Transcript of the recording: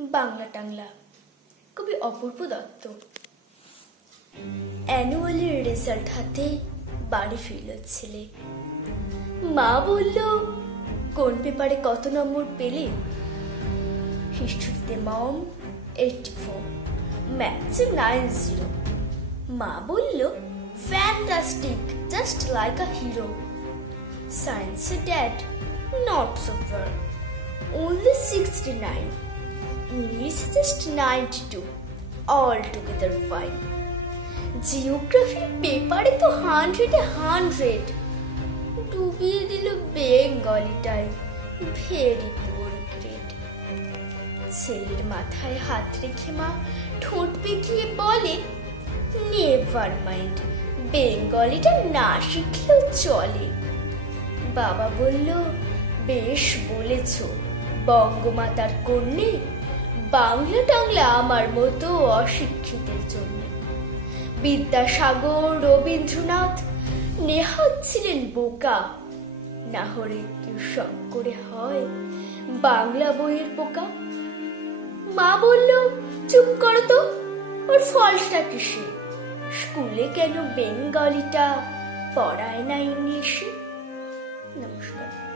বাংলা টাংলা, কবি অপূর্ব দত্ত। অ্যানুয়ালের রেজাল্ট হাতে বাড়ি ফিরল ছেলে। মা বলল, কোন পেপারে কত নম্বর পেলে? হিস্ট্রিতে মম 84, ম্যাথসে 90। মা বলল, fantastic, just like a hero. সায়েন্সে dad, not so far, only 69. English just 92, altogether fine. জিওগ্রাফির পেপারে তো 100 ডুবিয়ে দিল বেঙ্গলিটাই, ভেরি পুয়ার গ্রেড। ছেলের মাথায় হাত রেখে মা ঠোঁট বেঁকিয়ে বলে, নেভার মাইন্ড, বেঙ্গলিটা না শিখলেও চলে। বাবা বলল, বেশ বলেছ, বঙ্গমাতার কন্যে, বাংলা টাংলা আমার মতো অশিক্ষিতের জন্য। বিদ্যাসাগর, রবীন্দ্রনাথ, নেহাত ছিলেন বোকা, না হলে কেউ শখ করে হয় বাংলা বইয়ের পোকা। মা বলল, চুপ করো তো, ওর ফলসটা কিসে? স্কুলে কেন বেঙ্গলিটা পড়ায় না ইংলিশে? নমস্কার।